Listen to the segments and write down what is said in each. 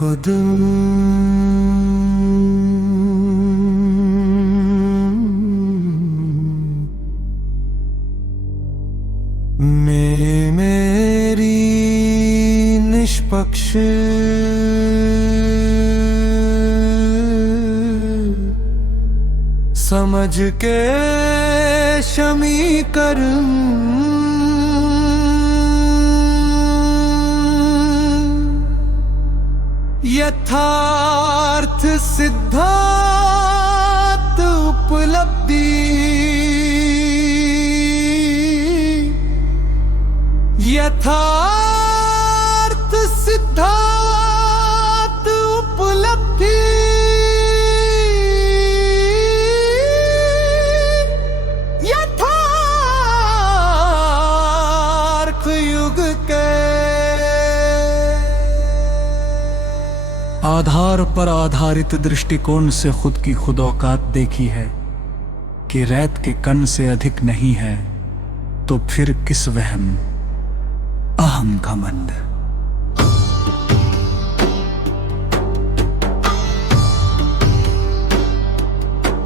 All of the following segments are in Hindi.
खुद में मेरी निष्पक्ष समझ के समीकरण यथार्थ सिद्धांत उपलब्धि यथार्थ सिद्धांत उपलब्धि यथार्थ युग के आधार पर आधारित दृष्टिकोण से खुद की खुद औकात देखी है कि रेत के कण से अधिक नहीं है, तो फिर किस वहम अहम घमंड।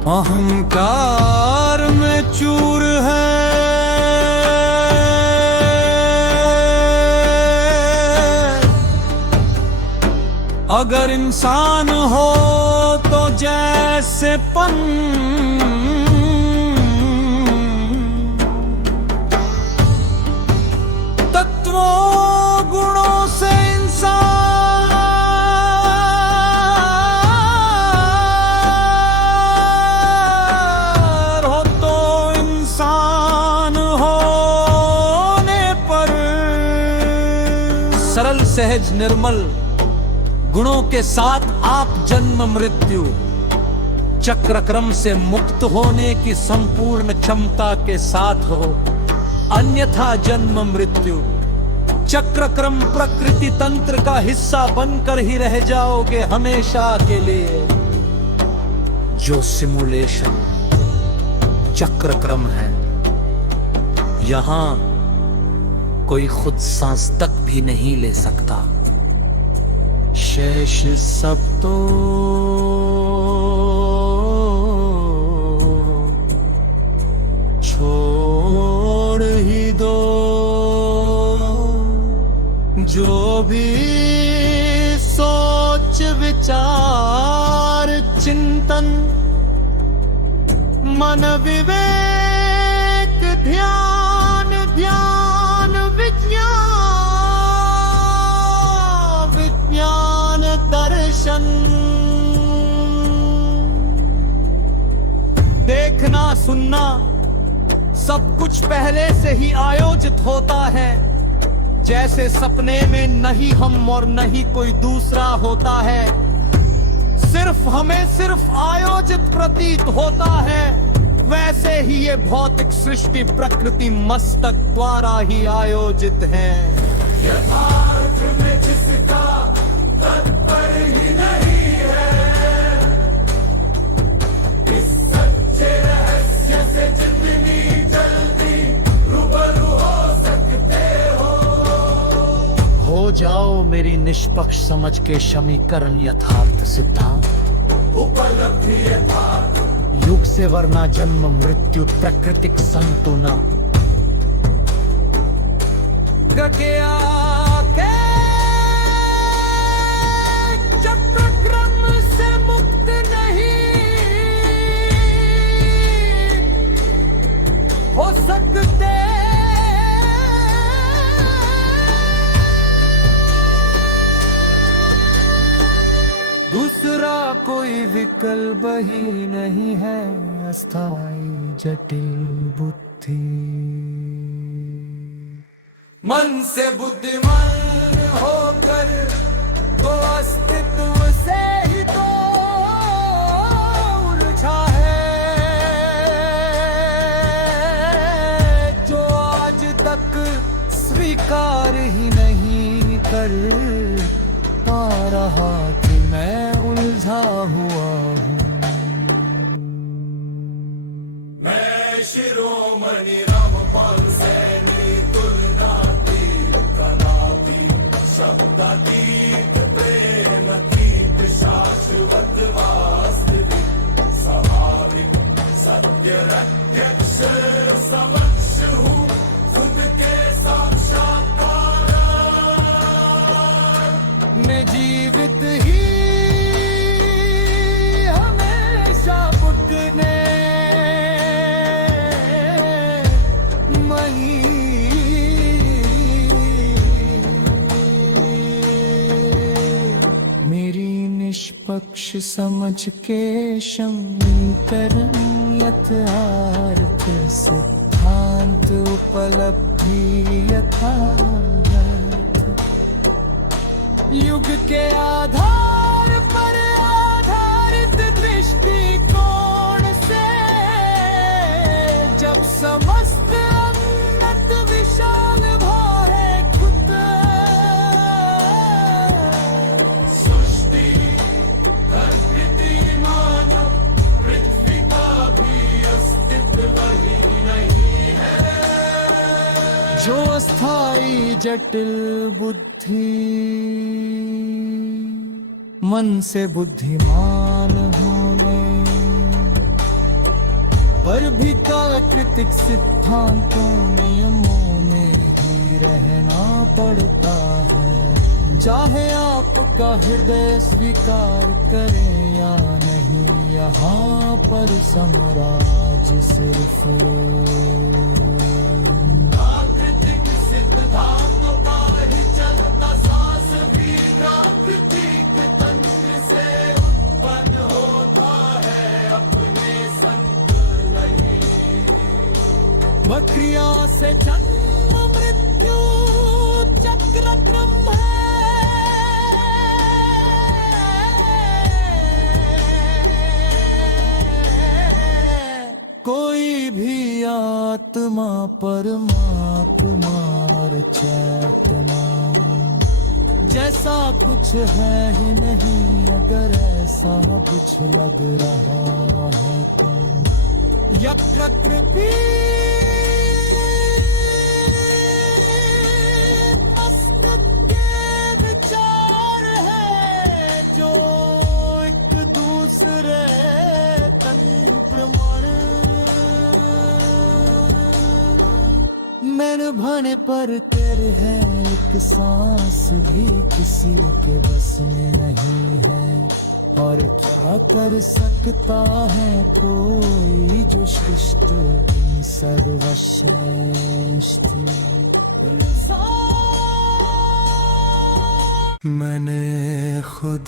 अहंकार में चूर है अगर इंसान हो तो जैसे पन तत्वों गुणों से इंसान हो तो इंसान होने पर सरल सहज निर्मल गुणों के साथ आप जन्म मृत्यु चक्रक्रम से मुक्त होने की संपूर्ण क्षमता के साथ हो, अन्यथा जन्म मृत्यु चक्रक्रम प्रकृति तंत्र का हिस्सा बनकर ही रह जाओगे हमेशा के लिए। जो सिमुलेशन चक्रक्रम है, यहां कोई खुद सांस तक भी नहीं ले सकता। शेष सब तो छोड़ ही दो, जो भी सोच विचार चिंतन मन विवेक ध्यान ध्यान विज्ञान दर्शन देखना सुनना सब कुछ पहले से ही आयोजित होता है। जैसे सपने में नहीं हम और नहीं कोई दूसरा होता है, सिर्फ आयोजित प्रतीत होता है, वैसे ही ये भौतिक सृष्टि प्रकृति मस्तक द्वारा ही आयोजित है। यथार्थ में जिसका तत्पर ही नहीं है, इस सच्चे रहस्य से जितनी जल्दी रूबरू हो सकते हो जाओ मेरी निष्पक्ष समझ के समीकरण यथार्थ सिद्धांत उपलब्धि यथार्थ युग से वरना जन्म मृत्यु प्राकृतिक संतुलन चक्रक्रम से मुक्त नहीं हो सकते। दूसरा कोई विकल्प ही नहीं है अस्थाई जटिल बुद्धि। मन से बुद्धिमान होकर तो अस्तित्व से ही तो उलझा है, जो आज तक स्वीकार ही नहीं कर पा रहा कि मैं उलझा हुआ हूँ। मैं शिरोमणि रामपाल सैनी तुलना शब्द में जीवित ही हमेशा बुकने मेरी निष्पक्ष समझ के समीकरण यथार्थ सिद्धांत उपलब्धि यथार्थ युग के आधार पर आधारित दृष्टिकोण से जब समस्त उन्नत विशाल भाव है खुद सृष्टि प्रकृति मानव पृथ्वी का भी अस्तित्व वही नहीं है जो अस्थाई जटिल बुद्धि मन से बुद्धिमान होने पर भी प्राकृतिक सिद्धांतों नियमों में ही रहना पड़ता है चाहे आपका हृदय स्वीकार करे या नहीं यहाँ पर साम्राज्य सिर्फ प्राकृतिक सिद्धांतों का ही चलता सांस भी प्राकृतिक तंत्र से उत्पन्न होता है अपने संत नहीं प्रक्रिया से जन्म मृत्यु चक्रक्रम है कोई भी आत्मा परमात्मार चेतना जैसा कुछ है ही नहीं अगर ऐसा कुछ लग रहा है तो यकृति मस्तिष्क के विचार है जो एक दूसरे तन प्रमाण मैंने भाने पर तेरे है एक सांस भी किसी के बस में नहीं है और क्या कर सकता है कोई जो सृष्ट सर्वश्रेष्ठ मैंने खुद